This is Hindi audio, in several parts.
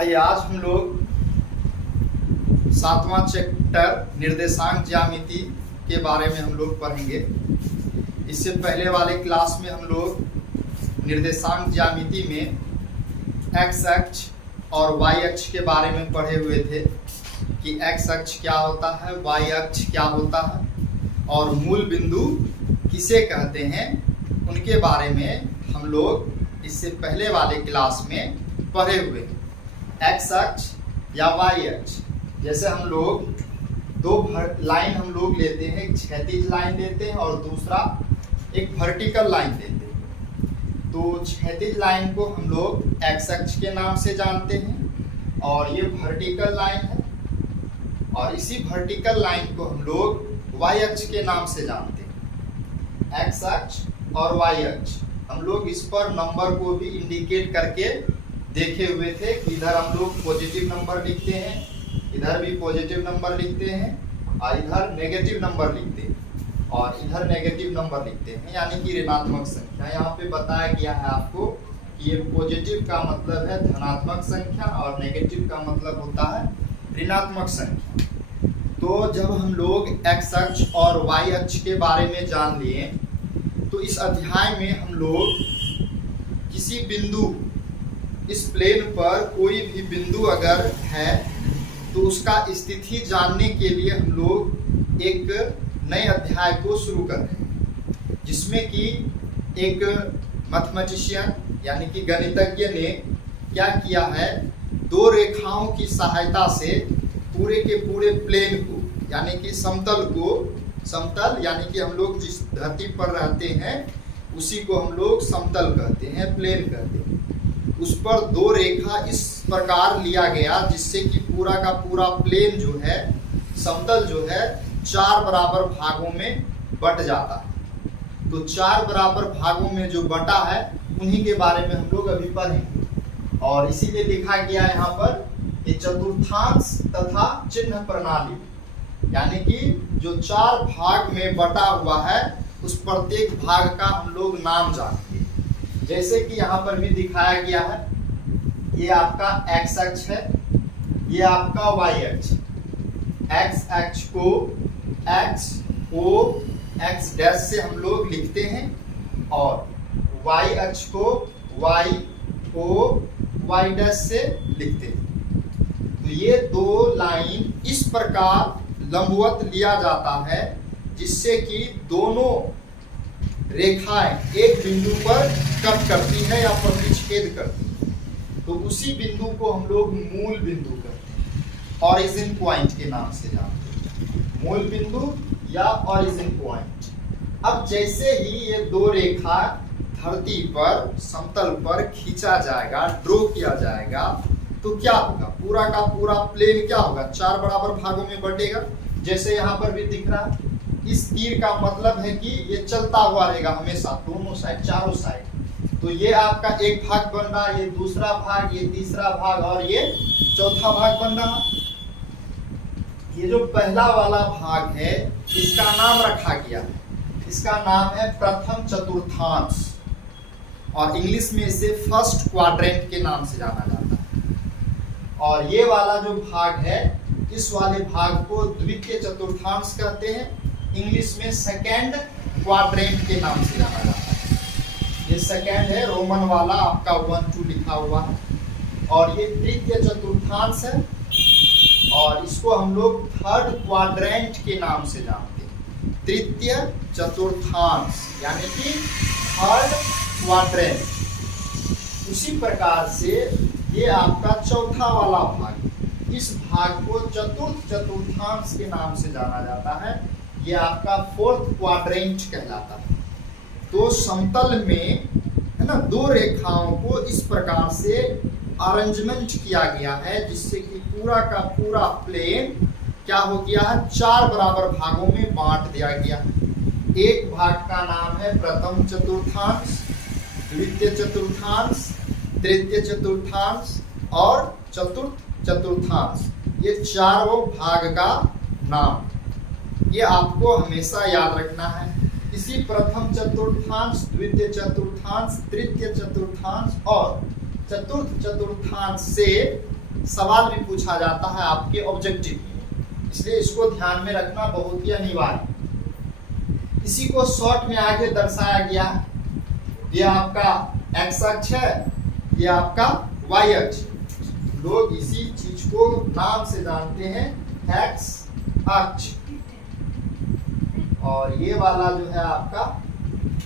आइए आज हम लोग 7वां चैप्टर निर्देशांक ज्यामिति के बारे में हम लोग पढ़ेंगे। इससे पहले वाले क्लास में हम लोग निर्देशांक ज्यामिति में एक्स अक्ष और वाई अक्ष के बारे में पढ़े हुए थे कि एक्स अक्ष क्या होता है, वाई अक्ष क्या होता है और मूल बिंदु किसे कहते हैं, उनके बारे में हम लोग इससे पहले वाले क्लास में पढ़े हुए हैं। एक्स अक्ष या वाई अक्ष, जैसे हम लोग दो लाइन हम लोग लेते हैं, एक क्षैतिज लाइन लेते हैं और दूसरा एक वर्टिकल लाइन लेते हैं। तो क्षैतिज लाइन को हम लोग एक्स अक्ष के नाम से जानते हैं और ये वर्टिकल लाइन है, और इसी वर्टिकल लाइन को हम लोग वाई अक्ष के नाम से जानते हैं। एक्स अक्ष और वाई अक्ष हम लोग इस पर नंबर को भी इंडिकेट करके देखे हुए थे कि इधर हम लोग पॉजिटिव नंबर लिखते हैं, इधर भी पॉजिटिव नंबर लिखते हैं और इधर नेगेटिव नंबर लिखते हैं और इधर नेगेटिव नंबर लिखते हैं, यानी कि ऋणात्मक संख्या। यहाँ पे बताया गया है आपको कि ये पॉजिटिव का मतलब है धनात्मक संख्या और नेगेटिव का मतलब होता है ऋणात्मक संख्या। तो जब हम लोग एक्स अक्ष और वाई अक्ष के बारे में जान लिए तो इस अध्याय में हम लोग किसी बिंदु, इस प्लेन पर कोई भी बिंदु अगर है तो उसका स्थिति जानने के लिए हम लोग एक नए अध्याय को शुरू कर रहे हैं, जिसमें कि एक मैथमेटिशियन यानी कि गणितज्ञ ने क्या किया है, दो रेखाओं की सहायता से पूरे के पूरे प्लेन को यानी कि समतल यानी कि हम लोग जिस धरती पर रहते हैं उसी को हम लोग समतल कहते हैं, प्लेन कहते हैं। उस पर दो रेखा इस प्रकार लिया गया जिससे कि पूरा का पूरा प्लेन जो है, समतल जो है, 4 बराबर भागों में बट जाता है। तो 4 बराबर भागों में जो बटा है उन्हीं के बारे में हम लोग अभी पढ़ेंगे, और इसीलिए लिखा गया है यहाँ पर कि चतुर्थांश तथा चिन्ह प्रणाली, यानी कि जो 4 भाग में बटा हुआ है उस प्रत्येक भाग का हम लोग नाम जानेंगे। जैसे कि यहाँ पर भी दिखाया गया है, ये आपका एक्स अक्ष है, ये आपका वाई अक्ष। एक्स अक्ष को एक्स ओ एक्स डैश से हम लोग लिखते हैं और वाई अक्ष को वाई ओ वाई डैश से लिखते हैं। तो ये दो लाइन इस प्रकार लंबवत लिया जाता है जिससे कि दोनों रेखाएं एक बिंदु पर कट करती है या प्रतिच्छेद करती है। तो उसी बिंदु को हम लोग मूल बिंदु कहते हैं, ऑरिजिन पॉइंट के नाम से जानते हैं, मूल बिंदु या ऑरिजिन पॉइंट। अब जैसे ही ये दो रेखा धरती पर समतल पर खींचा जाएगा, ड्रॉ किया जाएगा, तो क्या होगा, पूरा का पूरा प्लेन क्या होगा, 4 बराबर भागों में बटेगा। जैसे यहाँ पर भी दिख रहा है, इस तीर का मतलब है कि ये चलता हुआ रहेगा हमेशा, दोनों साइड, चारों साइड। तो ये आपका एक भाग बन रहा है, ये दूसरा भाग, ये तीसरा भाग और ये चौथा भाग बन रहा है। ये जो पहला वाला भाग है इसका नाम रखा गया है, इसका नाम है प्रथम चतुर्थांश, और इंग्लिश में इसे फर्स्ट क्वाड्रेंट के नाम से जाना जाता है। और ये वाला जो भाग है, इस वाले भाग को द्वितीय चतुर्थांश कहते हैं, इंग्लिश में सेकेंड क्वाड्रेंट के नाम से जाना जाता है। ये सेकेंड है, रोमन वाला आपका 1 2 लिखा हुआ है, और ये तृतीय चतुर्थांश है और इसको हम लोग थर्ड क्वाड्रेंट के नाम से जानते हैं। तृतीय चतुर्थांश यानी कि थर्ड क्वाड्रेंट। उसी प्रकार से ये आपका चौथा वाला भाग, इस भाग को चतुर्थ चतुर्थांश के नाम से जाना जाता है, ये आपका फोर्थ क्वाड्रेंट कहलाता है। तो समतल में है ना, दो रेखाओं को इस प्रकार से अरेंजमेंट किया गया है जिससे कि पूरा का पूरा प्लेन क्या हो गया है, 4 बराबर भागों में बांट दिया गया है। एक भाग का नाम है प्रथम चतुर्थांश, द्वितीय चतुर्थांश, तृतीय चतुर्थांश और चतुर्थ चतुर्थांश। ये चारों भाग का नाम, ये आपको हमेशा याद रखना है। इसी प्रथम चतुर्थांश, द्वितीय चतुर्थांश, तृतीय चतुर्थांश और चतुर्थ चतुर्थांश से सवाल भी पूछा जाता है आपके ऑब्जेक्टिव में, इसलिए इसको ध्यान में रखना बहुत ही अनिवार्य। इसी को शॉर्ट में आगे दर्शाया गया है। ये आपका एक्स अक्ष है, ये आपका वाई अक्ष। लोग इसी चीज को नाम से जानते हैं एक्स अक्ष, और ये वाला जो है आपका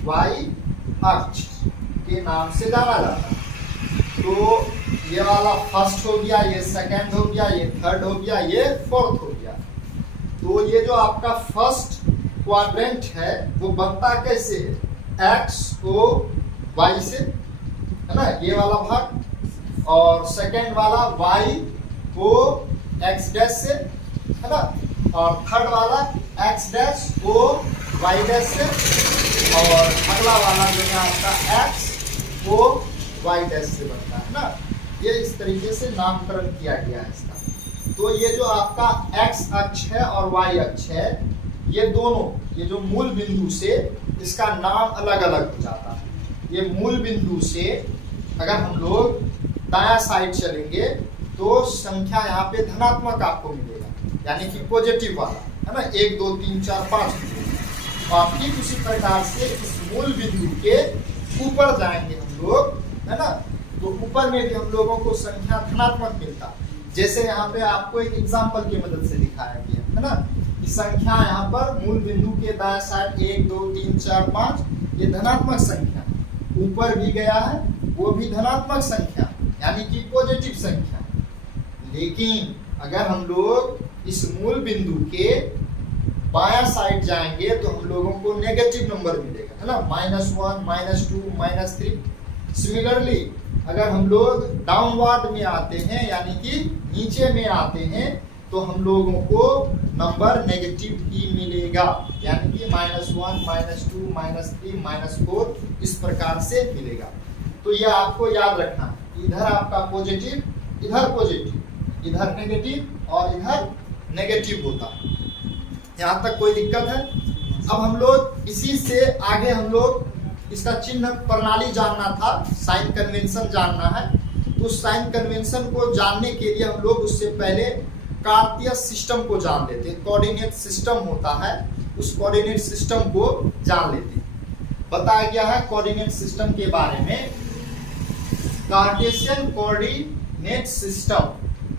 वाई अक्ष के नाम से जाना जाता है। तो ये वाला फर्स्ट हो गया, ये सेकंड हो गया, ये थर्ड हो गया, ये फोर्थ हो गया। तो ये जो आपका फर्स्ट क्वाड्रेंट है वो बनता कैसे है, एक्स ओ वाई से, है ना, ये वाला भाग, और सेकंड वाला वाई ओ एक्स डैश से, है ना, और थर्ड वाला X dash O Y dash से, और अगला वाला जो है आपका एक्स ओ वाई डैश से बनता है ना। ये इस तरीके से नामकरण किया गया है इसका। तो ये जो आपका एक्स अक्ष है और वाई अक्ष है, ये दोनों, ये जो मूल बिंदु से इसका नाम अलग अलग हो जाता है। ये मूल बिंदु से अगर हम लोग दायां साइड चलेंगे तो संख्या यहाँ पे धनात्मक आपको मिलेगा, यानी कि पॉजिटिव वाला, है ना, 1 2 3 4 5। और ठीक उसी प्रकार से इस मूल बिंदु के ऊपर जाएंगे हम लोग, है ना, तो ऊपर में भी हम लोगों को संख्या धनात्मक मिलता। जैसे यहाँ पे आपको एक एग्जांपल की मदद से दिखाया गया है ना, कि संख्या यहाँ पर मूल बिंदु के दाएं साइड 1 2 3 4 5, ये धनात्मक संख्या। ऊपर भी गया है वो भी धनात्मक संख्या, यानी कि पॉजिटिव संख्या। लेकिन अगर हम लोग इस मूल बिंदु के बायां साइड जाएंगे तो हम लोगों को नेगेटिव नंबर मिलेगा, है ना, -1 -2 -3। सिमिलरली अगर हम लोग डाउनवर्ड में आते हैं, यानी कि नीचे में आते हैं, तो हम लोगों को नंबर नेगेटिव ही मिलेगा, यानी कि -1 -2 -3 -4 इस प्रकार से मिलेगा। तो यह आपको याद रखना, इधर आपका पॉजिटिव, इधर पॉजिटिव, इधर नेगेटिव और इधर नेगेटिव होता है। यहाँ तक कोई दिक्कत है? अब हम लोग इसी से आगे हम लोग इसका चिन्ह प्रणाली जानना था, साइन कन्वेंशन जानना है। तो साइन कन्वेंशन को जानने के लिए हम लोग उससे पहले कार्तीय सिस्टम को जान लेते हैं। कोऑर्डिनेट सिस्टम होता है, उस कोऑर्डिनेट सिस्टम को जान लेते हैं। बताया गया है कोऑर्डिनेट सिस्टम के बारे में, कार्टेशियन कोऑर्डिनेट सिस्टम,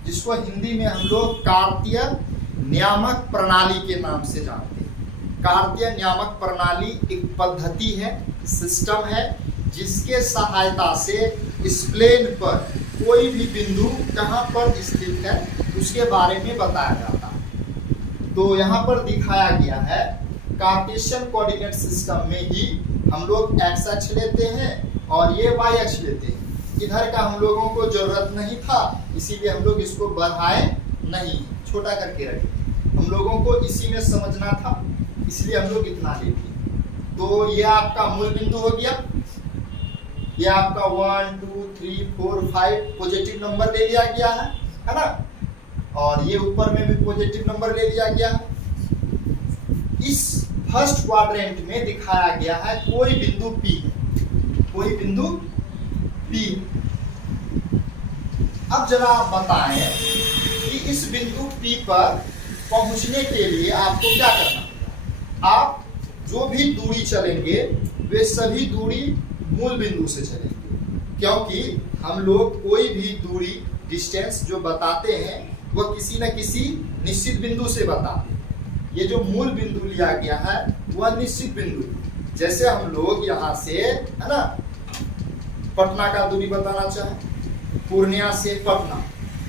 जिसको हिंदी में हम लोग कार्तीय नियामक प्रणाली के नाम से जानते हैं। कार्तीय नियामक प्रणाली एक पद्धति है, सिस्टम है, जिसके सहायता से इस प्लेन पर कोई भी बिंदु कहाँ पर स्थित है उसके बारे में बताया जाता है। तो यहाँ पर दिखाया गया है कार्टेशियन कोऑर्डिनेट सिस्टम में ही हम लोग एक्स अक्ष लेते हैं और ये वाई अक्ष लेते हैं। इधर का हम लोगों को जरूरत नहीं था, इसीलिए हम लोग इसको बढ़ाए नहीं, छोटा करके रखे। हम लोगों को इसी में समझना था, इसलिए हम लोग इतना ले लिए। तो ये आपका मूल बिंदु हो गया, ये आपका 1 2 3 4 5 पॉजिटिव नंबर ले लिया गया है ना, और ये ऊपर में भी पॉजिटिव नंबर ले लिया गया है। इस फर्स्ट क्वाड्रेंट में दिखाया गया है कोई बिंदु P है, कोई बिंदु P। अब जरा आप बताएं कि इस बिंदु P पर पहुंचने के लिए आपको क्या करना है। आप जो भी दूरी चलेंगे वे सभी दूरी मूल बिंदु से चलेंगे, क्योंकि हम लोग कोई भी दूरी डिस्टेंस जो बताते हैं वह किसी न किसी निश्चित बिंदु से बताते हैं। ये जो मूल बिंदु लिया गया है वह निश्चित बिंदु। जैसे हम लोग यहाँ से, है ना, पटना का दूरी बताना चाहें, पूर्णिया से पटना,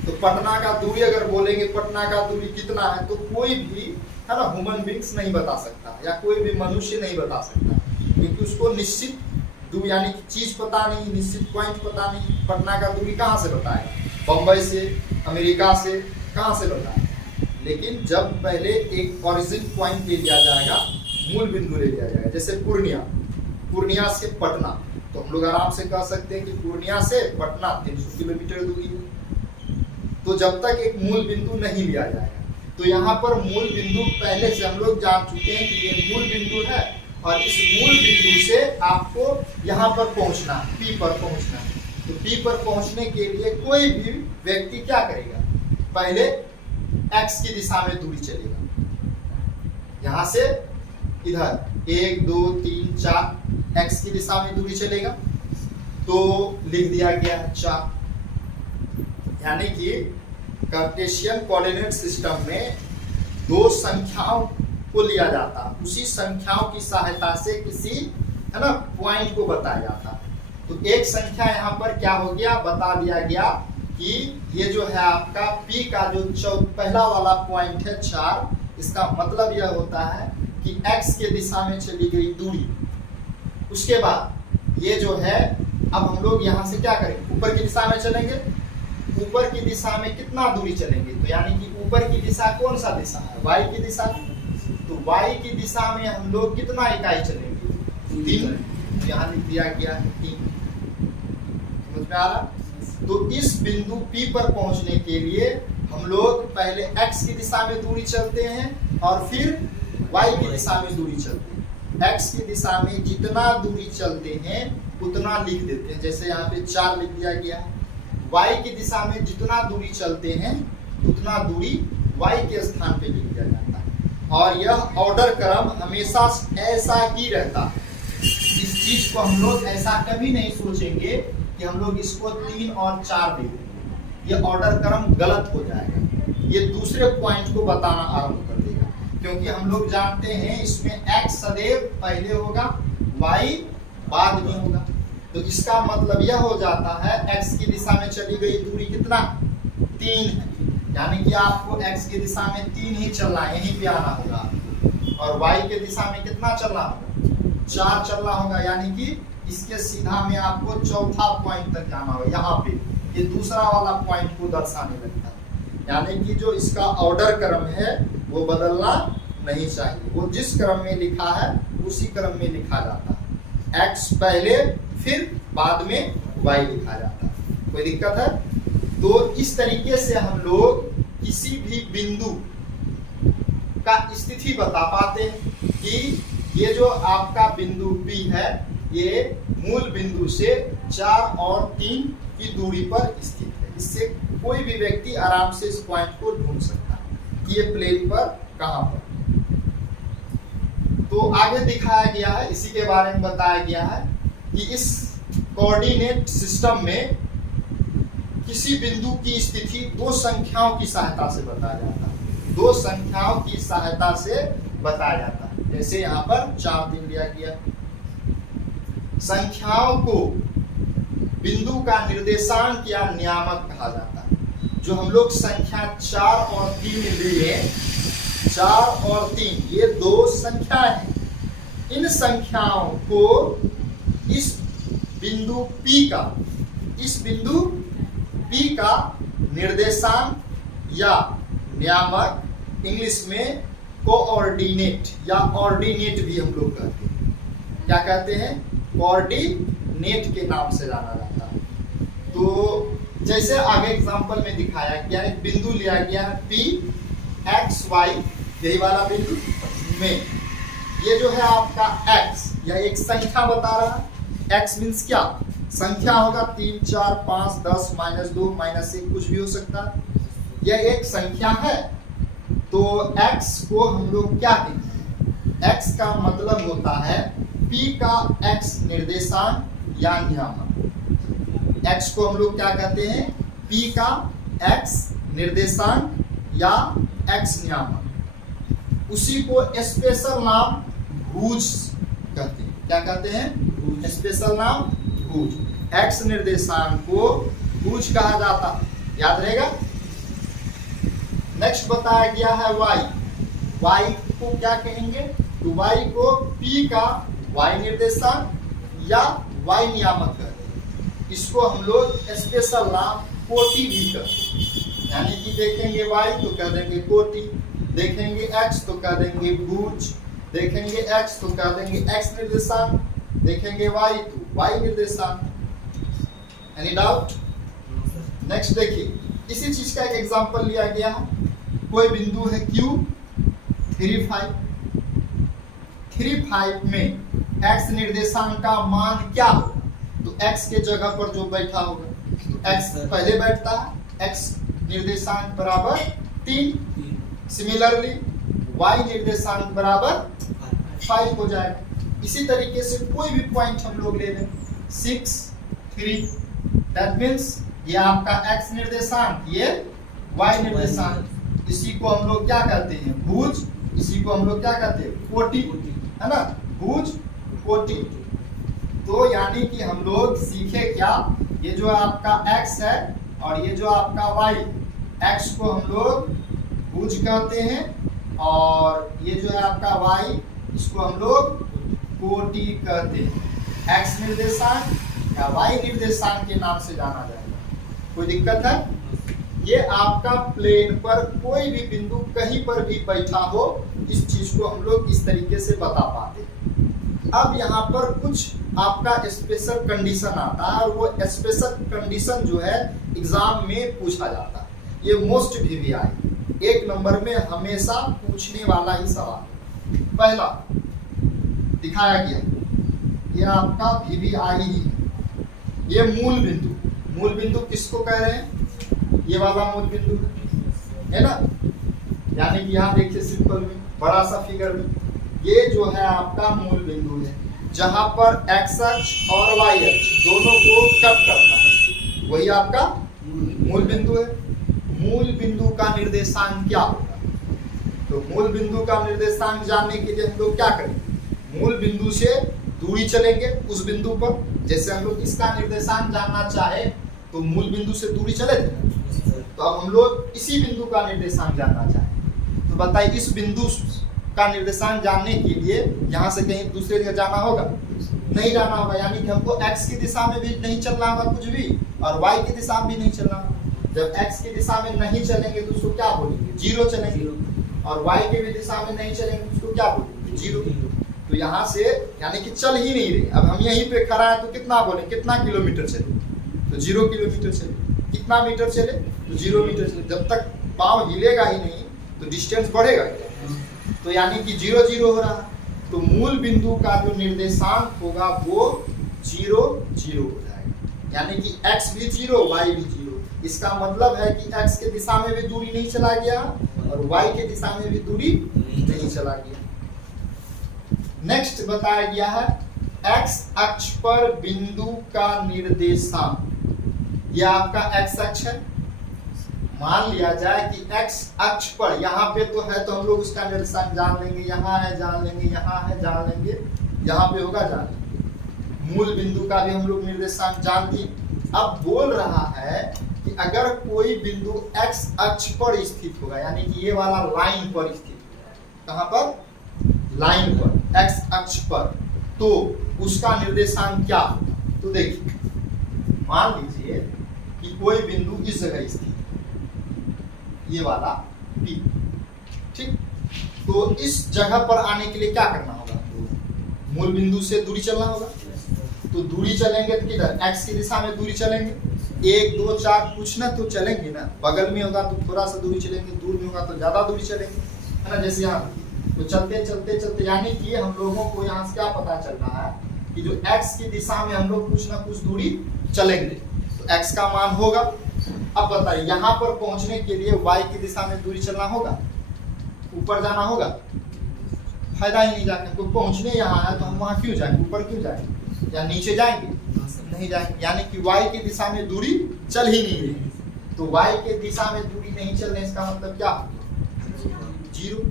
तो पटना का दूरी अगर बोलेंगे पटना का दूरी कितना है, तो कोई भी, है ना, ह्यूमन बींग्स नहीं बता सकता, या कोई भी मनुष्य नहीं बता सकता, क्योंकि उसको निश्चित दूरी यानी कि चीज पता नहीं, निश्चित पॉइंट पता नहीं। पटना का दूरी कहाँ से बताए, बम्बई से, अमेरिका से, कहाँ से बताए। लेकिन जब पहले एक ओरिजिन पॉइंट ले लिया जाएगा, मूल बिंदु ले लिया जाएगा, जैसे पूर्णिया से पटना, तो हम लोग आराम से कह सकते हैं कि पूर्णिया से पटना 300 किलोमीटर दूरी है। तो जब तक एक मूल बिंदु नहीं लिया जाएगा, तो यहाँ पर मूल बिंदु पहले से हम लोग जान चुके हैं कि ये मूल बिंदु है, और इस मूल बिंदु से आपको यहाँ पर पहुँचना है, P पर पहुँचना है। तो P पर पहुंचने के लिए कोई भी व्यक्ति क्या करेगा, पहले x की दिशा में दूरी चलेगा, यहां से इधर 1 2 3 4 x की दिशा में दूरी चलेगा, तो लिख दिया गया है 4। यानी कि कार्टेशियन कोऑर्डिनेट सिस्टम में दो संख्याओं को लिया जाता, उसी संख्याओं की सहायता से किसी है ना पॉइंट को बताया जाता। तो एक संख्या यहाँ पर क्या हो गया, बता दिया गया कि ये जो है आपका P का जो पहला वाला पॉइंट है 4, इसका मतलब यह होता है कि x के दिशा में चली गई दूरी। उसके बाद ये जो है, अब हम लोग यहाँ से क्या करेंगे, ऊपर की दिशा में चलेंगे। ऊपर की दिशा में कितना दूरी चलेंगे, तो यानी कि ऊपर की दिशा कौन सा दिशा है, y की दिशा। तो y की दिशा में हम लोग कितना इकाई चलेंगे, 3। यहाँ लिख दिया गया है 3। समझ में आ रहा। तो इस बिंदु P पर पहुंचने के लिए हम लोग पहले x की दिशा में दूरी चलते हैं और फिर y की दिशा में दूरी चलते हैं। x की दिशा में जितना दूरी चलते हैं उतना लिख देते हैं, जैसे यहाँ पे 4 लिख दिया गया है। y की दिशा में जितना दूरी चलते हैं उतना दूरी y के स्थान पे लिख दिया जाता है। और यह ऑर्डर क्रम हमेशा ऐसा ही रहता है। इस चीज को हम लोग ऐसा कभी नहीं सोचेंगे कि हम लोग इसको 3 और 4 दे देंगे, ये ऑर्डर क्रम गलत हो जाएगा। ये दूसरे पॉइंट को बताना आरंभ कर देगा, क्योंकि हम लोग जानते हैं इसमें x सदैव पहले होगा, y बाद में होगा। तो इसका मतलब यह हो जाता है x की दिशा में चली गई दूरी कितना, 3 है। यानी कि आपको x की दिशा में 3 ही चलना है, यहीं पे आना होगा। और y के दिशा में कितना चलना होगा, 4 चलना होगा। यानी कि इसके सीधा में आपको चौथा पॉइंट तक जाना होगा। यहाँ पे ये दूसरा वाला पॉइंट को दर्शाने लगता है। यानी कि जो इसका ऑर्डर क्रम है वो बदलना नहीं चाहिए, वो जिस क्रम में लिखा है उसी क्रम में लिखा जाता है। x पहले फिर बाद में y लिखा जाता है। कोई दिक्कत है? तो इस तरीके से हम लोग किसी भी बिंदु का स्थिति बता पाते हैं कि ये जो आपका बिंदु P है ये मूल बिंदु से 4 और 3 की दूरी पर स्थित है। इससे कोई भी व्यक्ति आराम से इस पॉइंट को ढूंढ सकता है कि ये प्लेन पर कहां पर। तो आगे दिखाया गया है, इसी के बारे में बताया गया है कि इस कोऑर्डिनेट सिस्टम में किसी बिंदु की स्थिति दो संख्याओं की सहायता से बताया जाता है। दो संख्याओं की सहायता से बताया जाता है। जैसे यहाँ पर 4 दिन लिया गया। संख्याओं को बिंदु का निर्देशांक या नियामक कहा जाता है। जो हम लोग संख्या 4 और 3 लिए, 4 और 3 ये दो संख्याएं हैं। इन संख्याओं को इस बिंदु P का निर्देशांक या नियामक, इंग्लिश में कोऑर्डिनेट या ऑर्डिनेट भी हम लोग कहते हैं। क्या कहते हैं? कोऑर्डिनेट के नाम से जाना जाता है। तो जैसे आगे एग्जांपल में दिखाया गया, एक बिंदु लिया गया है P x y, यही वाला बिंदु में ये जो है आपका x, यह एक संख्या बता रहा है। x मीन्स क्या? संख्या होगा 3 4 5 10 -2 -1 कुछ भी हो सकता है। यह एक संख्या है। तो x को हम लोग क्या कहेंगे? x का मतलब होता है P का x निर्देशांक या नियामक। x को हम लोग क्या कहते हैं? P का x निर्देशांक या x नियामक। उसी को स्पेशल नाम भुज कहते हैं। क्या कहते हैं? स्पेशल नाम भुज। x निर्देशांक को भुज कहा जाता है, याद रहेगा। नेक्स्ट बताया गया है y को क्या कहेंगे? तो y को P का y निर्देशांक या y नियामक कहते हैं। इसको हम लोग स्पेशल नाम कोटि भी कहते हैं। यानी कि देखेंगे y तो कह देंगे कोटि, देखेंगे x तो कह देंगे भुज, देखेंगे x तो कह देंगे x निर्देशांक, देखेंगे y तो y निर्देशांक। Any doubt? नेक्स्ट देखिए, इसी चीज का एक एग्जांपल लिया गया है। कोई बिंदु है Q 3 5 में x निर्देशांक का मान क्या होगा? तो x के जगह पर जो बैठा होगा तो x पहले बैठता है, x निर्देशांक बराबर 3। सिमिलरली y निर्देशांक बराबर 5 हो जाएगा। इसी तरीके से कोई भी पॉइंट हम लोग ले लें 6, 3, दैट मीन्स ये आपका x निर्देशांक, ये y निर्देशांक। इसी को हम लोग क्या कहते हैं, भुज। इसी को हम लोग क्या कहते हैं, कोटि, है ना, भुज कोटि। तो यानी कि हम लोग सीखे क्या, ये जो आपका x है और ये जो आपका y, x को हम लोग भुज कहते हैं और ये जो है आपका y, इसको हम लोग कोटि कहते हैं। x निर्देशांक या y निर्देशांक के नाम से जाना जाएगा। कोई दिक्कत है? ये आपका प्लेन पर कोई भी बिंदु कहीं पर भी बैठा हो, इस चीज को हम लोग इस तरीके से बता पाते हैं। अब यहाँ पर कुछ आपका स्पेशल कंडीशन आता है और वो स्पेशल कंडीशन जो है एग्जाम में पूछा जाता है। ये मोस्ट VVI 1 नंबर में हमेशा पूछने वाला ही सवाल। पहला दिखाया गया, ये आपका VVI ही है। ये मूल बिंदु, मूल बिंदु किसको कह रहे हैं, ये वाला मूल बिंदु है ना। यानी कि यहाँ देखिए सिंपल में, बड़ा सा फिगर में, ये जो है आपका मूल बिंदु है जहां पर x अक्ष और y अक्ष दोनों को कट करता है, वही आपका मूल बिंदु है। मूल बिंदु का निर्देशांक क्या होगा, तो मूल बिंदु का निर्देशांक जानने के लिए हम लोग क्या करेंगे, मूल बिंदु से दूरी चलेंगे उस बिंदु पर। जैसे हम लोग इसका निर्देशांक जानना चाहे तो मूल बिंदु से दूरी चले थे, तो अब हम लोग इसी बिंदु का निर्देशांक जानना चाहें तो बताइए इस बिंदु का निर्देशांक जानने के लिए यहाँ से कहीं दूसरे जगह जाना होगा, नहीं जाना होगा। यानी कि हमको x की दिशा में भी नहीं चलना होगा कुछ भी, और y की दिशा में भी नहीं चलना होगा। जब x की दिशा में नहीं चलेंगे तो उसको क्या बोलेंगे, 0 चलेंगे, और y की भी दिशा में नहीं चलेंगे तो उसको क्या बोलेंगे, 0। तो यहाँ से यानी कि चल ही नहीं रहे। अब हम यहीं पे खड़ा है तो कितना बोले, कितना किलोमीटर चले, तो 0 किलोमीटर चले। कितना मीटर चले, तो 0 मीटर चले। जब तक पाँव हिलेगा ही नहीं तो डिस्टेंस बढ़ेगा, तो यानी कि 0 0 हो रहा है। तो मूल बिंदु का जो निर्देशांक होगा वो 0 0 हो जाएगा। यानी कि x भी 0, y भी 0। इसका मतलब है कि x के दिशा में भी दूरी नहीं चला गया और y के दिशा में भी दूरी नहीं चला गया। नेक्स्ट बताया गया है x अक्ष पर बिंदु का निर्देशांक। यह आपका x अक्ष है। मान लिया जाए कि x अक्ष पर, यहाँ पे तो है तो हम लोग उसका निर्देशांक जान लेंगे, यहाँ है जान लेंगे, यहाँ है जान लेंगे, यहाँ पे होगा जान लेंगे। मूल बिंदु का भी हम लोग निर्देशांक जान दिए। अब बोल रहा है कि अगर कोई बिंदु x अक्ष पर स्थित होगा, यानी कि ये वाला लाइन पर स्थित होगा, कहाँ पर, लाइन पर, x अक्ष पर, तो उसका निर्देशांक क्या होगा। तो देखिए मान लीजिए कि कोई बिंदु इस जगह स्थित, ये वाला P, ठीक। तो इस जगह पर आने के लिए क्या करना होगा, मूल बिंदु से दूरी चलना होगा। तो दूरी चलेंगे तो किधर, x की दिशा में दूरी चलेंगे, 1 2 4 कुछ ना तो चलेंगे ना। बगल में होगा तो थोड़ा सा दूरी चलेंगे, दूर में होगा तो ज्यादा दूरी चलेंगे, है ना। जैसे यहाँ तो चलते चलते चलते, यानी कि हम लोगों को यहाँ से क्या पता चल रहा है कि जो x की दिशा में हम लोग कुछ ना कुछ दूरी चलेंगे, तो x का मान होगा। अब बताइए यहाँ पर पहुंचने के लिए y की दिशा में दूरी चलना होगा, ऊपर जाना होगा, फायदा ही नहीं जाने को। पहुंचने यहाँ है तो हम वहाँ क्यों जाएंगे, ऊपर क्यों जाएंगे, या नीचे जाएंगे, नहीं जाएंगे। यानी कि y की दिशा में दूरी चल ही नहीं रही। तो y के दिशा में दूरी नहीं चलने, इसका मतलब क्या, 0।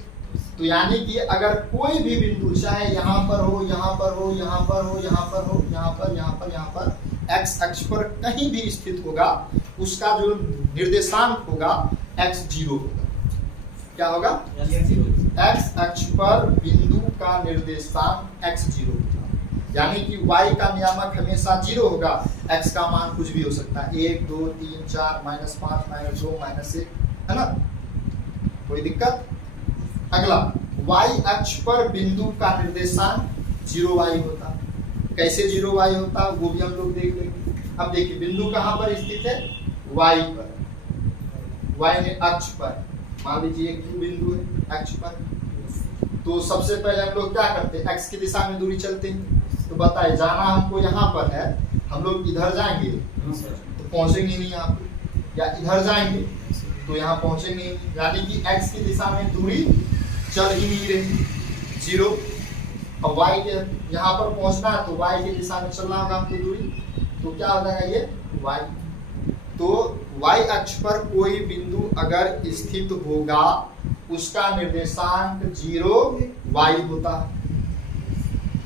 तो यानी कि अगर कोई भी बिंदु चाहे यहाँ पर हो, यहाँ पर हो, यहाँ पर हो, यहाँ पर हो, यहाँ पर, यहाँ पर, यहाँ पर, x अक्ष पर कहीं भी स्थित होगा, उसका जो निर्देशांक होगा x 0 होगा। क्या होगा, x अक्ष पर बिंदु का निर्देशांक x 0 होगा। यानी कि y का नियामक हमेशा 0 होगा, x का मान कुछ भी हो सकता है, 1 2 3 4 -5 -2 -1, है ना, कोई दिक्कत। अगला, y अक्ष पर बिंदु का निर्देशांक 0y होता। कैसे 0y होता वो भी हम लोग देख लेंगे। अब देखिए बिंदु कहाँ पर स्थित है, y पर, y ने अक्ष पर, मान लीजिए Q बिंदु है अक्ष पर। तो सबसे पहले हम लोग क्या करते हैं, x की दिशा में दूरी चलते हैं। तो बताइए जाना हमको यहाँ पर है, हम लोग इधर जाएंगे तो पहुंचेंगे नहीं यहाँ पे, या इधर जाएंगे तो यहाँ पहुंचेंगे नहीं, यानी कि x की दिशा में दूरी चल ही नहीं रही, 0। और y के यहाँ पर पहुंचना है तो y की दिशा में चलना होगा हमको दूरी, तो क्या हो जाएगा ये y। तो y अक्ष पर कोई बिंदु अगर स्थित होगा उसका निर्देशांक 0 y होता है।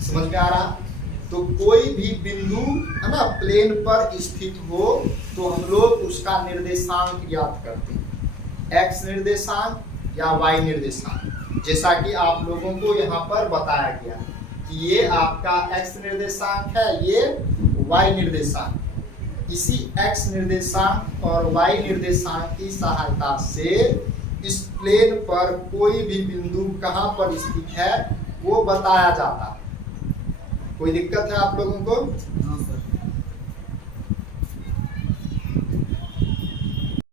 समझ में आ रहा? तो कोई भी बिंदु है ना प्लेन पर स्थित हो तो हम लोग उसका निर्देशांक ज्ञात करते हैं, x निर्देशांक या y निर्देशांक। जैसा कि आप लोगों को यहाँ पर बताया गया कि ये आपका x निर्देशांक है, ये y निर्देशांक। इसी x निर्देशांक और y निर्देशांक की सहायता से इस प्लेन पर कोई भी बिंदु कहाँ पर स्थित है वो बताया जाता है। कोई दिक्कत है आप लोगों को?